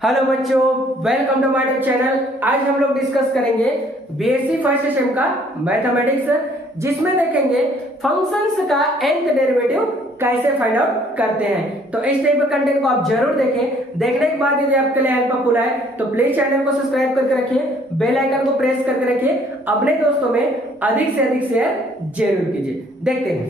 Hello बच्चों, welcome to my YouTube channel. आज हम लोग डिस्कस करेंगे बीएससी फर्स्ट सेम का मैथमेटिक्स, जिसमें देखेंगे फंक्शंस का nth डेरिवेटिव कैसे फाइंड आउट करते हैं। तो इस टाइप के कंटेंट को आप जरूर देखें। देखने के बाद यदि आपके लिए हेल्पफुल है तो प्लीज चैनल को सब्सक्राइब करके रखिए, बेल आइकन को प्रेस करके रखिए, अपने दोस्तों में अधिक से अधिक शेयर जरूर कीजिए। देखते हैं,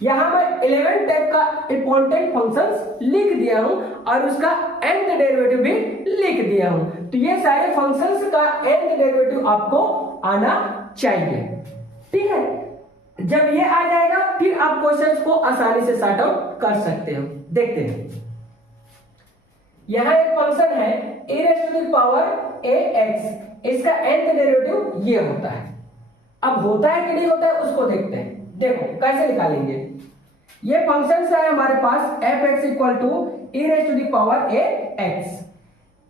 यहां मैं 11 टाइप का इंपॉर्टेंट फंक्शंस लिख दिया हूं और उसका nth डेरिवेटिव भी लिख दिया हूं। तो ये सारे फंक्शंस का nth डेरिवेटिव आपको आना चाहिए, ठीक है। जब ये आ जाएगा फिर आप क्वेश्चंस को आसानी से सॉर्ट आउट कर सकते हो। देखते हैं, यहां एक फंक्शन है e⁻ax, इसका nth डेरिवेटिव ये होता है। अब होता है कि नहीं होता है उसको देखते हैं। देखो कैसे निकालेंगे। ये फंक्शन है हमारे पास f(x) equal to e⁻ax।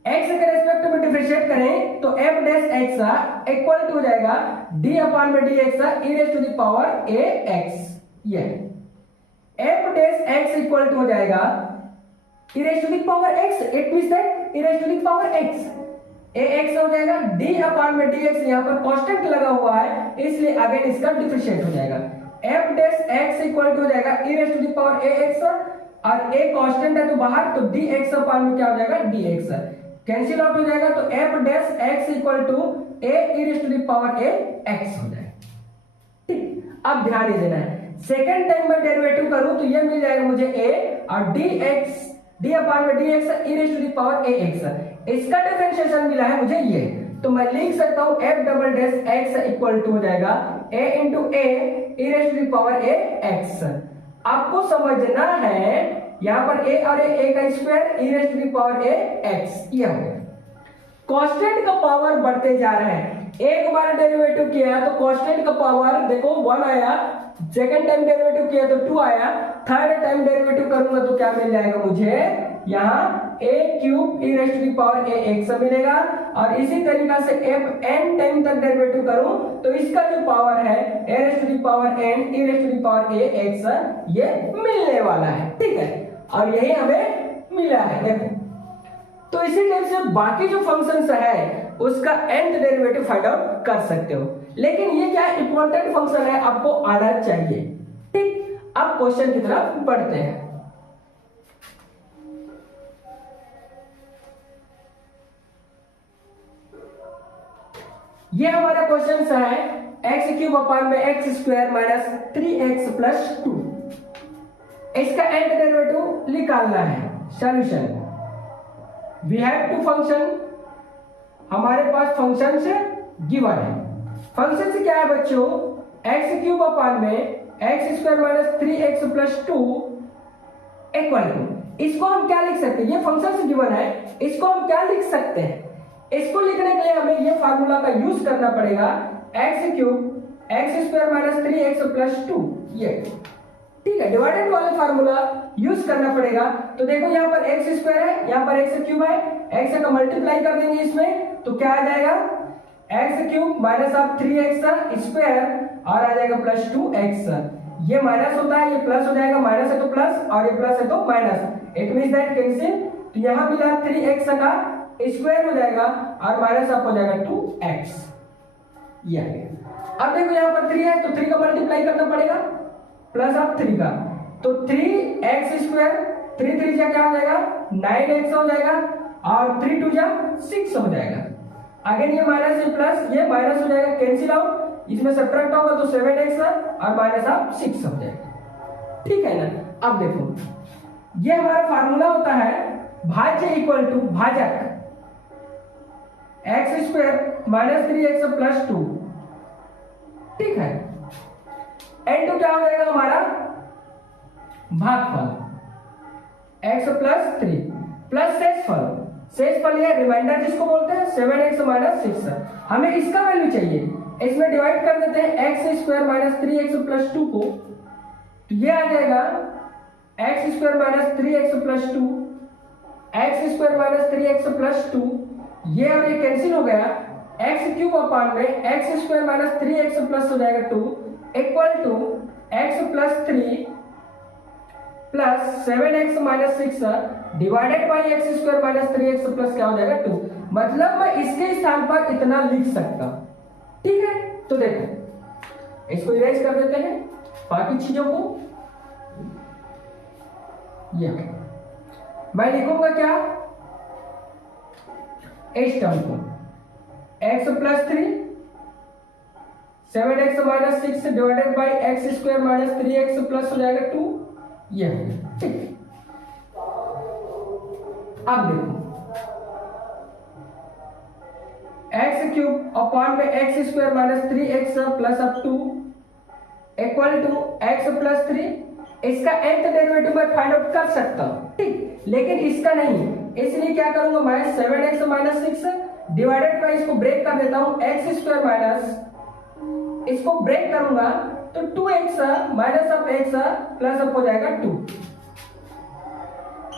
x के रेस्पेक्ट में डिफरेंशिएट करें तो f' इक्वल टू हो जाएगा d/dx e⁻ax। ये f' इक्वल टू हो जाएगा e⁻x। It means that e⁻x ax हो जाएगा d/dx। यहाँ पर कांस्टेंट लगा हुआ है इसलिए अगेन इसका डिफरेंशिएट हो जाएगा। f' इक्वल टू हो जाएगा e⁻ax और a कांस्टेंट है तो बाहर, तो dx में क्या हो जाएगा dx कैंसिल आउट हो जाएगा। तो f' इक्वल टू e⁻ax हो जाएगा। ठीक, अब ध्यान ही देना है, सेकेंड टाइम में डेरिवेटिव करूं तो ये मिल जाएगा मुझे a और dx d/dx e⁻ax। इसका डिफरेंशिएशन मिला है मुझे ये, तो मैं लिख सकता हूं f'(x) इक्वल टू हो जाएगा a इंटू a e⁻ax। आपको समझना है यहां पर a और a का स्क्वायर e⁻ax ये हो गया। कांस्टेंट का पावर बढ़ते जा रहा है। एक बार डेरिवेटिव किया तो कांस्टेंट का पावर देखो 1 आया, सेकंड टाइम डेरिवेटिव किया तो 2 आया, थर्ड टाइम डेरिवेटिव करूंगा तो क्या मिल जाएगा मुझे यहाँ a³ e⁻ax मिलेगा। और इसी तरीका से fn टाइम तक डेरिवेटिव करूं तो इसका जो पावर है a⁻n e⁻ax ये मिलने वाला है, ठीक है। और यही हमें मिला है, देखो। तो इसी टाइप से बाकी जो फंक्शंस है उसका nth डेरिवेटिव फाइंड आउट कर सकते हो। लेकिन ये क्या इंपॉर्टेंट फंक्शन है, आपको आना चाहिए, ठीक। अब क्वेश्चन की तरफ बढ़ते हैं। ये हमारा क्वेश्चन है x³ माइनस 3x प्लस 2। इसका nth डेरिवेटिव निकालना है। Solution, we have to function, हमारे पास फंक्शन से गिवन है। फंक्शन से क्या है बच्चों, x³ में x² minus 3x plus 2 equal to, इसको हम क्या लिख सकते हैं, ये फंक्शन से गिवन है, इसको हम क्या लिख सकते हैं। इसको लिखने के लिए हमें ये फार्मूला का यूज करना पड़ेगा, x³ माइनस 3x प्लस 2, ये ठीक है। डिवाइडेड वाले फार्मूला यूज करना पड़ेगा। तो देखो यहाँ पर x² है, यहाँ पर x³ है, x का मल्टीप्लाई कर देंगे इसमें तो क्या आ जाएगा x³ माइनस आप 3x² और आ जाएगा प्लस 2x। ये माइनस होता है, ये प्लस हो जाएगा, माइनस है तो प्लस और ये प्लस है तो minus, it means that cancel. तो यहाँ मिला 3x का स्क्वायर हो जाएगा और माइनस आप हो जाएगा 2x। ये आ गया। अब देखो यहाँ पर 3 है तो 3 का मल्टीप्लाई करना पड़ेगा प्लस आप 3 का, तो 3x², 3 3 जा क्या हो जाएगा 9x हो जाएगा और 3 2 जा 6 हो जाएगा। अगेन ये माइनस ये प्लस, ये माइनस हो जाएगा, कैंसिल आउट, इसमें सब्ट्रैक्ट होगा तो 7x और माइनस आप 6 हो जाएगा, ठीक है ना। अब देखो ये हमारा फार्मूला होता है भाज्य इक्वल टू भाजक x² माइनस 3x प्लस 2, ठीक है। n2 क्या हो जाएगा हमारा भागफल x प्लस 3 प्लस शेषफल, शेषफल ये रिमाइंडर जिसको बोलते हैं 7x माइनस 6। हमें इसका वैल्यू चाहिए, इसमें डिवाइड कर देते हैं x² माइनस 3x प्लस 2 को, तो ये आ जाएगा x² minus 3x plus 2, x² minus 3x plus 2, ये और ये कैंसिल हो गया। x³ में x² माइनस 3x प्लस हो जाएगा 2 equal to x plus 3 plus 7x minus 6 divided by x square minus 3x plus क्या हो जाएगा 2। मतलब मैं इसके स्थान पर इतना लिख सकता। ठीक है, तो देखो इसको इरेज कर देते हैं बाकी चीजों को। यह मैं लिखूंगा क्या, इस टर्म को x plus 3 7x minus 6 divided by x square minus 3x plus हो जाएगा 2। यह ठीक। अब देखो एक्स क्यूब अपॉन में x square minus 3x plus up to equal to x plus 3। इसका nth डेरिवेटिव मैं फाइंड आउट कर सकता हूं, ठीक, लेकिन इसका नहीं। इसलिए क्या करूंगा मैं 7x माइनस 6 डिवाइडेड बाई इसको ब्रेक कर देता हूं एक्स स्क्वायर माइनस, इसको ब्रेक करूंगा तो 2x minus of x plus up हो जाएगा 2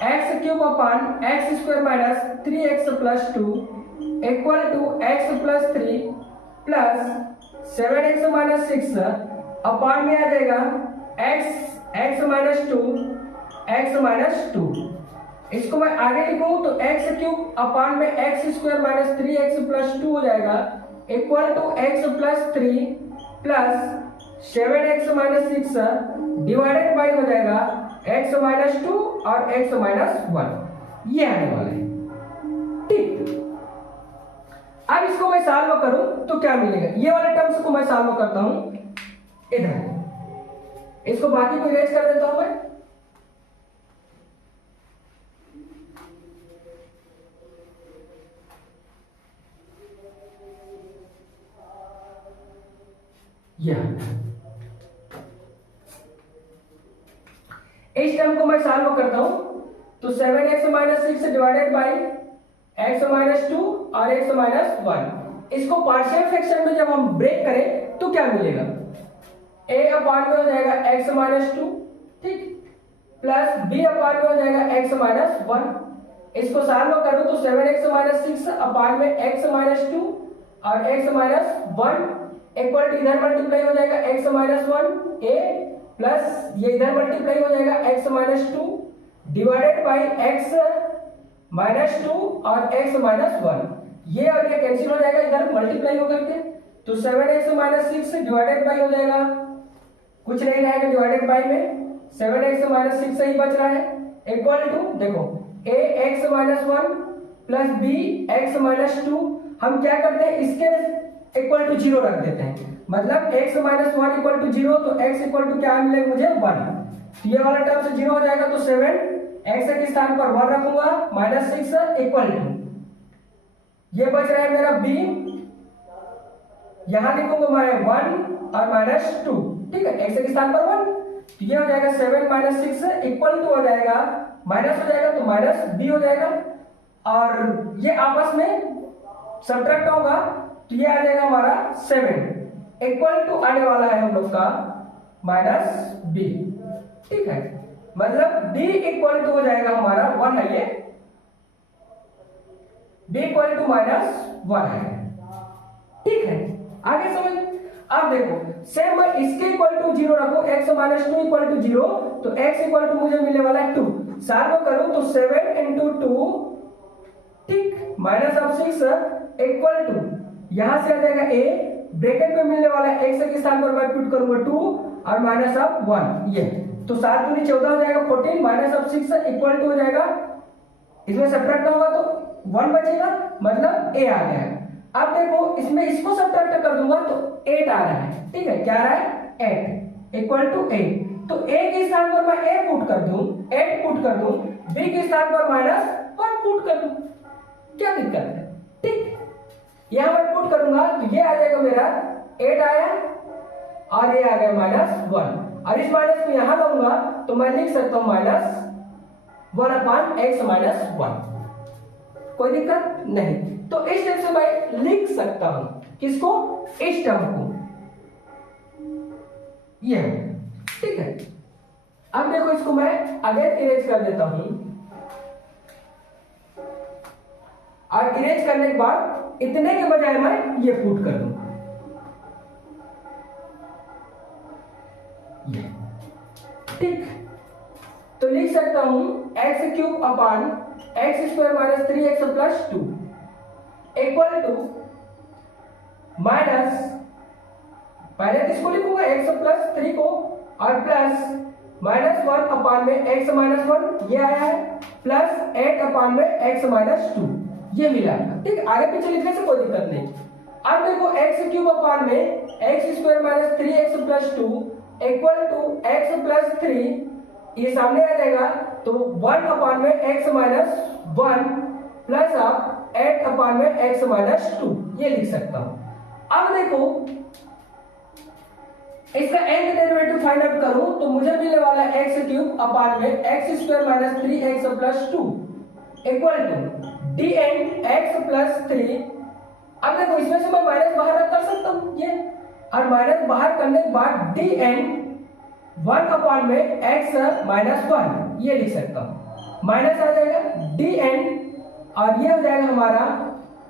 x cube upon x square minus 3x plus 2 equal to x plus 3 plus 7x minus 6 upon में आ जाएगा x माइनस 2 x माइनस 2। इसको मैं आगे लिखूं तो एक्स क्यूब अपॉन में x square minus 3x plus 2 हो जाएगा equal to x plus 3 plus 7x minus 6 divided by हो जाएगा x माइनस 2 और x माइनस 1। ये आने वाला है, ठीक। अब इसको मैं सॉल्व करूं तो क्या मिलेगा, ये वाले टर्म्स को मैं सॉल्व करता हूं इधर, इसको बाकी को इरेज कर देता हूं मैं। इस टर्म को मैं सॉल्व करता हूं तो 7x minus 6 divided by x minus 2 और x माइनस 1, इसको पार्शियल फ्रैक्शन में जब हम ब्रेक करें तो क्या मिलेगा, a अपॉन में हो जाएगा x माइनस 2, ठीक, प्लस b अपॉन में हो जाएगा x माइनस 1। इसको सॉल्व करूं तो 7x माइनस 6 अपॉन में x माइनस 2 और x माइनस 1 इक्वल टू इधर मल्टीप्लाई हो जाएगा x माइनस 1 a प्लस ये इधर मल्टीप्लाई हो जाएगा x minus 2 divided by x minus 2 और x माइनस 1। ये और ये कैंसिल हो जाएगा, इधर मल्टीप्लाई हो करके तो 7x माइनस 6 डिवाइडेड बाई हो जाएगा, कुछ नहीं रहेगा डिवाइडेड बाई में, 7x माइनस 6 ही बच रहा है इक्वल टू देखो a x minus 1 plus b x minus 2। हम क्या करते हैं इसके इक्वल टू 0 रख देते हैं, मतलब x माइनस 1 इक्वल टू 0 तो x इक्वल टू क्या मिलेगा मुझे 1। तो ये वाला टर्म से 0 हो जाएगा तो 7 x के स्थान पर 1 रखूंगा माइनस 6 इक्वल टू ये बच रहा है मेरा b, यहां लिखूंगा मैं 1 और माइनस 2, ठीक है, x के स्थान पर 1 तो ये हो जाएगा 7 माइनस 6 इक्वल टू हो जाएगा माइनस हो जाएगा तो माइनस b हो जाएगा और ये आपस में सब्ट्रैक्ट होगा तो ये आ जाएगा हमारा 7 इक्वल टू आने वाला है हम लोग का माइनस b, ठीक है, मतलब b इक्वल टू हो जाएगा हमारा 1 है, ये b इक्वल टू माइनस 1 है, ठीक है, आगे समझ। अब देखो सेम मैं इसके इक्वल टू 0 रखूं x माइनस 2 इक्वल टू 0 तो x इक्वल टू मुझे मिलने वाला है 2, सॉल्व करूं तो 7 इंटू 2, ठीक, माइनस ऑफ 6 इक्वल टू यहां से आ जाएगा a, ब्रैकेट में मिलने वाला है x के स्थान पर मैं पुट करूंगा 2 और माइनस ऑफ 1, ये तो 7 दूनी 14 हो जाएगा 14 माइनस ऑफ 6 इक्वल टू हो जाएगा, इसमें सब्ट्रैक्ट होगा तो 1 बचेगा मतलब a आ गया है। अब देखो इसमें इसको सब्ट्रैक्ट कर दूंगा तो 8 आ रहा है, ठीक है, क्या आ रहा है 8 इक्वल टू 8, तो a के स्थान पर मैं a पुट कर दूं 8 पुट कर दूं, b के स्थान पर माइनस 1 पुट कर दूं, क्या दिक्कत है, ठीक, यहां मैं पुट करूंगा तो ये आ जाएगा मेरा 8 आया और ये आ गया माइनस 1 और इस माइनस को यहां लाऊंगा तो मैं लिख सकता हूं माइनस 1 अपॉन x माइनस 1, कोई दिक्कत नहीं। तो इस टाइप से मैं लिख सकता हूं किसको, इस टर्म को, ये, ठीक है। अब देखो इसको मैं अगेन इरेज कर देता हूं और इरेज करने के बाद इतने के बजाय मैं ये पुट कर दूंगा, ये, ठीक, तो हूं x cube upon x square minus 3x plus 2 equal to minus, पहले तो इसको लिखूंगा x प्लस 3 को और प्लस -1 अपान में x माइनस 1 ये आया है प्लस 8 अपान में x माइनस 2 ये मिला। ठीक है, आगे पीछे लिखने से कोई दिक्कत नहीं। अब देखो एक्स क्यूब अपान में x square minus 3x plus 2 equal to x plus 3, ये सामने आ जाएगा तो 1 अपान में x माइनस 1 प्लस आप 8 अपान में x माइनस 2 ये लिख सकता हूं। अब देखो इसका nth डेरिवेटिव फाइंड आउट करूं तो मुझे मिलने वाला है एक्स क्यूब अपान में x square minus 3x plus 2 equal to dn x plus 3। अब देखो इसमें से मैं माइनस बाहर कर सकता हूं ये, और माइनस बाहर करने के बाद dn 1 अपान में x माइनस 1 ये लिख सकता हूं। माइनस आ जाएगा dn और ये हो जाएगा हमारा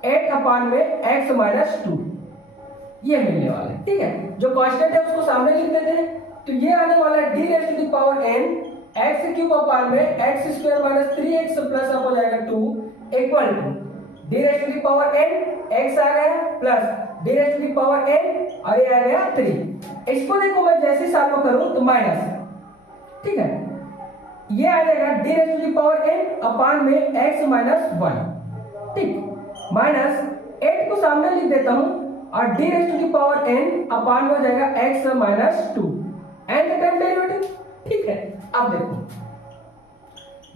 8 अपान में x माइनस 2 ये मिलने वाला है। ठीक है, जो कांस्टेंट है उसको सामने लिख देते हैं तो ये आने वाला है d raise to the power n x cube upon में x square minus 3x plus अब हो जाएगा 2 equal to d raise to the power n x आ गया plus d raise to the power n और ये आ गया 3। इसको देखो मैं जैसे सॉल्व करूं तो माइनस, ठीक है, ये आ जाएगा d raise to the power n upon में x माइनस 1। ठीक, माइनस 8 को सामने लिख देता हूं और d raise to the power n upon में हो जाएगा x minus 2 and time derivative. ठीक है, अब देखो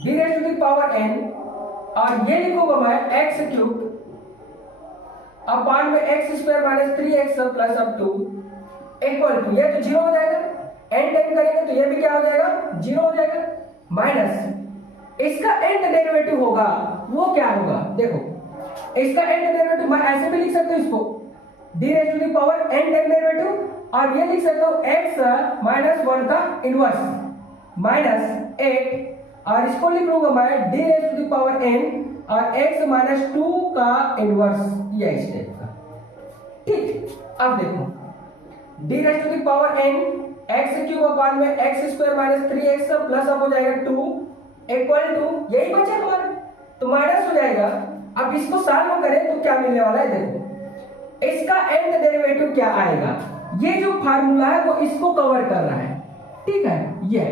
d raise to the power n और ये लिखूंगा मैं x क्यूब अपान में x square minus 3x plus अब 2 इक्वल टू, ये तो 0 हो जाएगा, n टाइम करेंगे तो ये भी क्या हो जाएगा 0 हो जाएगा, माइनस इसका एंड डेरिवेटिव होगा वो क्या होगा, देखो इसका एंड डेरिवेटिव मैं ऐसे भी लिख सकता हूं इसको d raise to the power n time derivative और ये लिख सकता हूं x माइनस 1 का इनवर्स माइनस 8 और इसको लिख लूंगा मैं d raise to the power n और x माइनस 2 का इनवर्स ये इस टाइप का। ठीक, अब देखो d raise to the power n x cube upon में x square minus 3x plus अब हो जाएगा 2 इक्वल टू यही बचा हमारा तो माइनस हो जाएगा। अब इसको सॉल्व करें तो क्या मिलने वाला है, देखो इसका nth डेरिवेटिव क्या आएगा, ये जो फार्मूला है वो इसको कवर कर रहा है। ठीक है, ये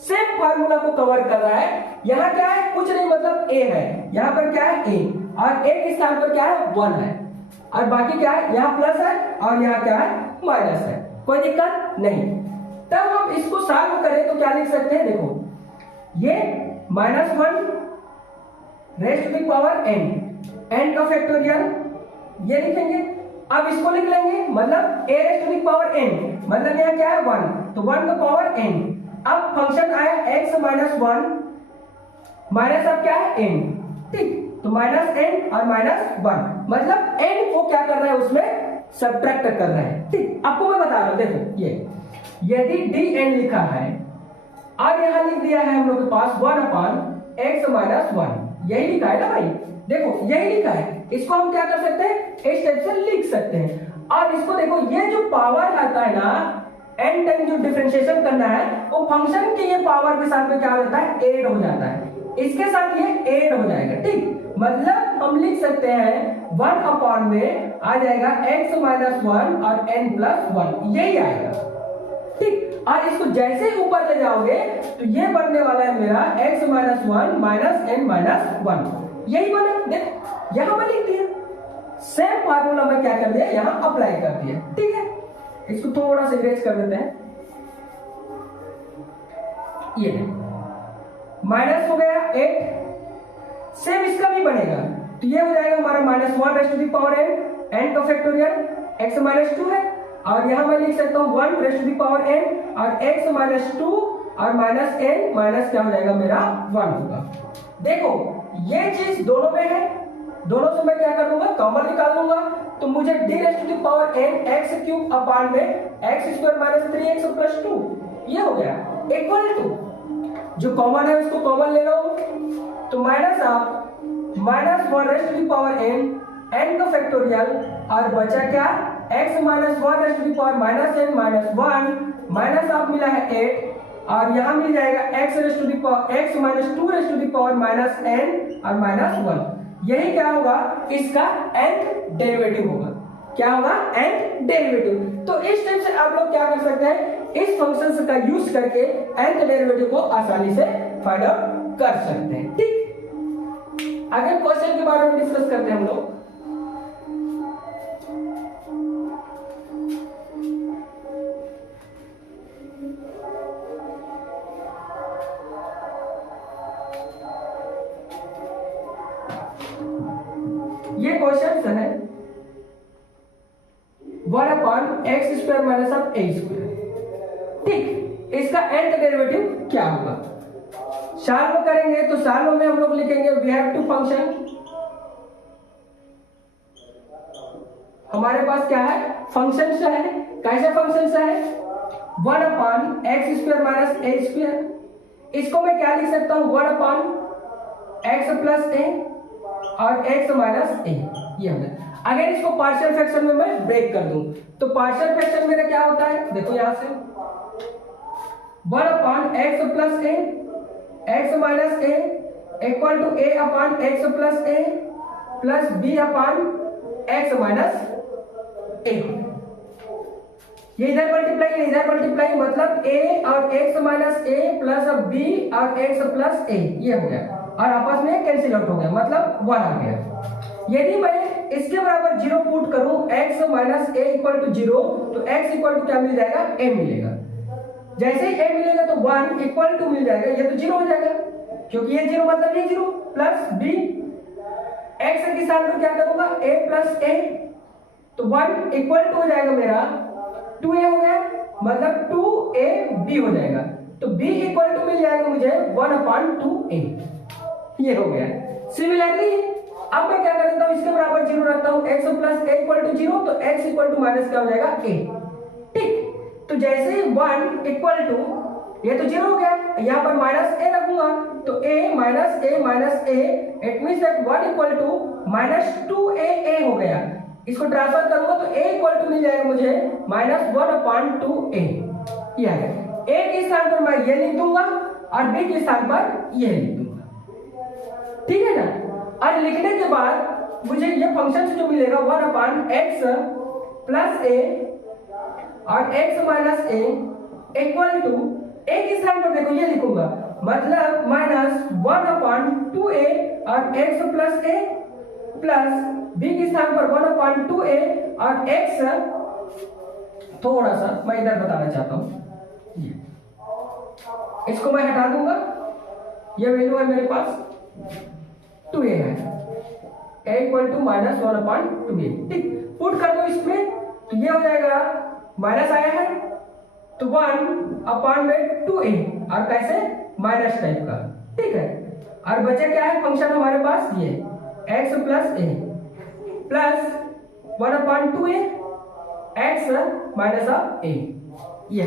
सेम फार्मूला को कवर कर रहा है। यहाँ क्या है, कुछ नहीं मतलब a है, यहाँ पर क्या है a और a के स्थान पर क्या है 1 है और बाकी क्या है यहाँ प्लस है और यहाँ क्या है माइनस है, कोई दिक्कत नहीं। तब हम इसको सॉल्व करें तो क्या लिख सकते हैं, देखो ये -1 raise to the power n का फैक्टोरियल ये लिखेंगे। अब इसको लिख लेंगे मतलब a raise to the power n मतलब यहाँ क्या है 1 तो 1 का पावर n। अब फंक्शन आया x माइनस 1 माइनस अब क्या है n। ठीक, तो माइनस n और माइनस 1 मतलब n को क्या कर रहा है उसमें सब्ट्रैक्ट कर रहा है। ठीक, आपको मैं बता रहा हूं, देखो ये यदि dn लिखा है और यहां लिख दिया है हम लोग के पास 1 अपान x माइनस 1 यही लिखा है ना भाई, देखो यही लिखा है, इसको हम क्या कर सकते हैं इस टाइप से लिख सकते हैं। और इसको देखो ये जो पावर आता है ना n टाइम जो डिफरेंशिएशन करना है वो फंक्शन के ये पावर के साथ में क्या हो जाता है ऐड हो जाता है, इसके साथ ये ऐड हो जाएगा। ठीक, मतलब हम लिख सकते हैं 1 अपान में आ जाएगा x माइनस 1 और n प्लस 1 यही आएगा। ठीक, और इसको जैसे ऊपर ले जाओगे तो ये बनने वाला है मेरा x minus 1 minus n minus 1 यही बना। देख यहां पर लिख दिया, सेम फार्मूला में क्या कर दिया यहां अप्लाई कर दिया। ठीक है, इसको थोड़ा सा इरेज कर देते हैं, ये माइनस हो गया 8, सेम इसका भी बनेगा तो ये हो जाएगा हमारा -1 raise to the power n का फैक्टोरियल x माइनस 2 है और यहां मैं लिख सकता हूं 1 raise to the power n और x माइनस 2 और माइनस n माइनस क्या हो जाएगा मेरा 1 होगा। देखो ये चीज दोनों में है, दोनों से मैं क्या कर दूंगा कॉमन निकाल लूंगा तो मुझे d raise to the power n x cube upon में x square minus 3x plus 2 ये हो गया इक्वल टू जो कॉमन है उसको कॉमन ले लो तो माइनस आप -1 raise to the power n का फैक्टोरियल और बचा क्या x minus 1 raise to the power minus n minus 1 minus आप मिला है 8 और यहाँ मिल जाएगा x raise to the power x minus 2 raise to the power minus n और माइनस 1। यही क्या होगा, इसका nth डेरिवेटिव होगा। क्या होगा, nth डेरिवेटिव। तो इस टाइप से आप लोग क्या कर सकते हैं, इस फंक्शन का यूज करके nth डेरिवेटिव को आसानी से फाइंड आउट कर सकते हैं। ठीक, आगे क्वेश्चन के बारे में डिस्कस करते हैं हम लोग। ये क्वेश्चन है 1/x² माइनस ऑफ a²। ठीक, इसका nth डेरिवेटिव क्या होगा, सॉल्व करेंगे तो सॉल्व में हम लोग लिखेंगे वी हैव टू फंक्शन। हमारे पास क्या है, फंक्शन है। कैसे फंक्शन है, 1/x² माइनस a²। इसको मैं क्या लिख सकता हूं, 1/x प्लस a और x माइनस a। ये हो गया। अगर इसको पार्शियल फ्रैक्शन में मैं ब्रेक कर दूं तो पार्शियल फ्रैक्शन मेरा क्या होता है, देखो यहां से 1/x plus a x minus a equal to a/x plus a plus b/x minus a। ये इधर मल्टीप्लाई मतलब a और x minus a plus b और x प्लस a, ये हो गया और आपस में कैंसिल आउट हो गया, मतलब 1 आ गया। यदि मैं इसके बराबर 0 पुट करूं x minus a equal to 0 तो x इक्वल टू क्या मिल जाएगा, a मिलेगा। जैसे ही a मिलेगा तो 1 इक्वल टू मिल जाएगा, ये तो 0 हो जाएगा क्योंकि ये 0 मतलब ये 0 प्लस b। x के साथ में क्या करूंगा, a प्लस a, तो 1 इक्वल टू हो जाएगा मेरा 2a हो गया, मतलब 2ab हो जाएगा। तो b इक्वल टू मिल जाएगा मुझे 1/2a, ये हो गया। सिमिलरली अब मैं क्या कर देता हूं, इसके बराबर 0 रखता हूं, x plus a equal to 0 तो x इक्वल टू माइनस क्या हो जाएगा, a। ठीक, तो जैसे ही 1 इक्वल टू, ये तो 0 हो गया, यहां पर माइनस a रखूंगा तो a minus a it means that 1 equal to minus 2a हो गया। इसको ट्रांसफर करूंगा तो a इक्वल टू मिल जाएगा मुझे माइनस 1/2a। ये है, a के स्थान पर मैं ये लिख दूंगा और b के स्थान पर ये लिख दूंगा। ठीक है ना, और लिखने के बाद मुझे ये फंक्शन से जो मिलेगा 1/x प्लस a और x minus a equal to a के स्थान पर देखो ये लिखूंगा, मतलब माइनस 1/2a और x plus a plus b के स्थान पर 1/2a और x, थोड़ा सा मैं इधर बताना चाहता हूं, इसको मैं हटा दूंगा, ये वैल्यू है मेरे पास 2a है, a equal to minus 1/2a। ठीक, पुट कर दो इसमें तो ये हो जाएगा, माइनस आया है तो 1/2a और कैसे माइनस टाइप का। ठीक है, और बचा क्या है फंक्शन हमारे पास, ये x plus a plus 1/2a x minus of a। ये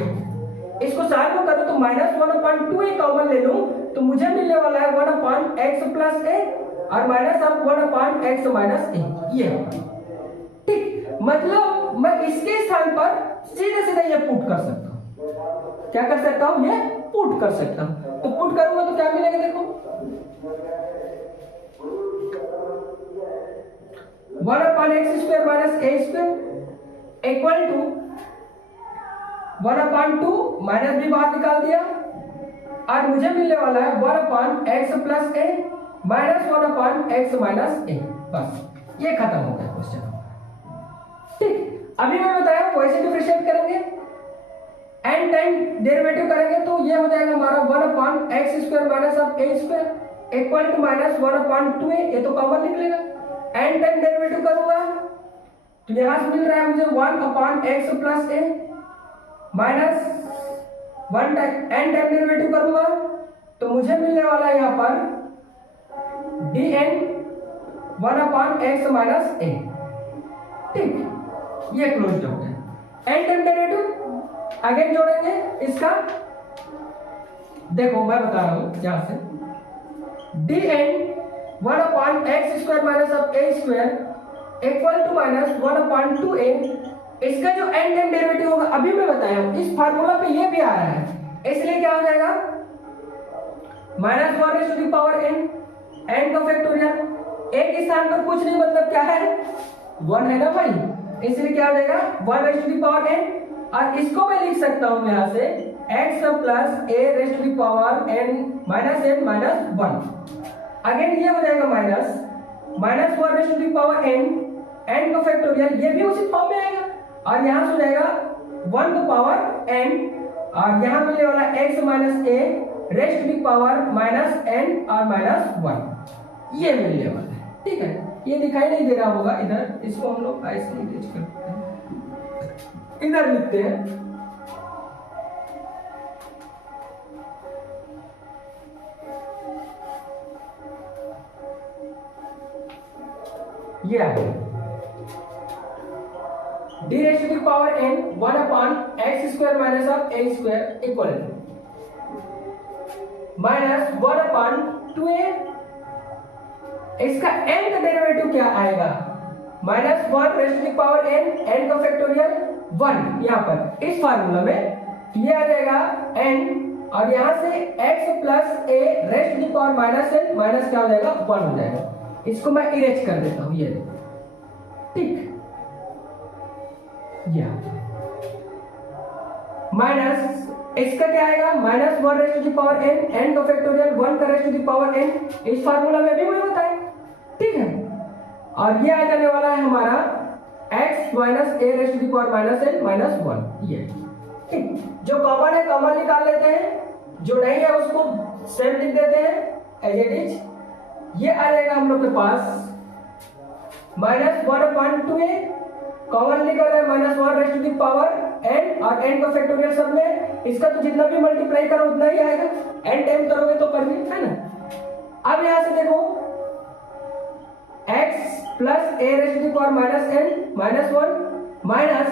इसको सॉल्व करो तो माइनस 1/2a कॉमन ले लूं तो मुझे मिलने वाला है 1/x प्लस a और minus of 1/x minus a, ये होगा। ठीक, मतलब मैं इसके स्थान पर सीधे सीधे ये पुट कर सकता हूं। क्या कर सकता हूं, ये पुट कर सकता हूं। तो पुट करूंगा तो क्या मिलेगा, देखो 1/x² minus a² equal to 1/2 minus b बाहर निकाल दिया और मुझे मिलने वाला है 1/x plus a minus 1/x minus a। बस ये खत्म हो गया क्वेश्चन। ठीक, अभी मैं बताया वैसे डिफरेंशिएट करेंगे, एन टाइम डेरिवेटिव करेंगे तो ये हो जाएगा हमारा 1/x² minus of a² equal to minus 1/2a, ये तो कॉमन निकलेगा। एन टाइम डेरिवेटिव करूंगा तो यहां से मिल रहा है मुझे 1/x plus a minus 1 time n time derivative करूंगा तो मुझे मिलने वाला है यहां पर dn 1/x माइनस a। ठीक, ये क्लोज हो गया। एन टाइम डेरिवेटिव अगेन जोड़ेंगे इसका, देखो मैं बता रहा हूं यहां से dn 1/x² minus of a² equal to minus 1/2a। इसका जो एन टाइम डेरिवेटिव होगा अभी मैं बताया हूं, इस फार्मूला पे ये भी आ रहा है इसलिए क्या हो जाएगा minus one raise to the power n, n का फैक्टोरियल एक स्थान पर कुछ नहीं मतलब क्या है 1 है ना भाई, इसलिए क्या हो जाएगा 1 raise to the power n, और इसको मैं लिख सकता हूं यहां से x plus a raise to the power n minus n minus 1। Again ये हो जाएगा minus 1 raise to the power n का फैक्टोरियल ये भी उसी फॉर्म में आएगा, और यहां से हो जाएगा 1 का पावर n, और यहां मिलने वाला x minus a raise to the power minus n और माइनस 1 ये मिलने वाला है। ठीक है, ये दिखाई नहीं दे रहा होगा इधर, इसको हम लोग ऐसे इंग्लिश करते हैं, इधर लिखते हैं ये है d raise to the power n 1 upon x square minus of a square equal minus 1 upon 2a, इसका n का डेरिवेटिव क्या आएगा minus 1 raise to the power n का फैक्टोरियल 1 यहाँ पर इस फार्मूला में ये आ जाएगा n, और यहाँ से x plus a raise to the power minus n minus क्या हो जाएगा 1 हो जाएगा, इसको मैं इरेज कर देता हूँ ये ठीक, माइनस इसका क्या आएगा minus 1 raise to the power n का फैक्टोरियल 1 का raise to the power n इस फार्मूला में भी वही होता है। ठीक है, और ये आ जाने वाला है हमारा x minus a raise to the power minus n minus 1 ये ठीक, जो कॉमन है कॉमन निकाल लेते हैं, जो नहीं है उसको सेम लिख देते हैं एज इट इज। ये आ जाएगा हम लोग के पास माइनस 1 अपॉन 2a, कॉमन निकल रहा है minus 1 raise to the power n, और n का फैक्टोरियल सब में इसका तो जितना भी मल्टीप्लाई करो उतना ही आएगा, n टाइम करोगे तो कर भी है ना। अब यहां से देखो x plus a raise to the power minus n minus 1 minus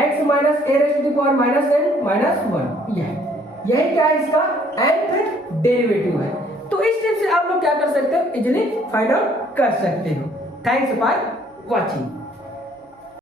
x minus a raise to the power minus n minus 1 यही क्या है इसका nth डेरिवेटिव है। तो इस टाइप से आप लोग क्या कर सकते हो इजीली फाइंड आउट कर सकते हो। Thanks for watching.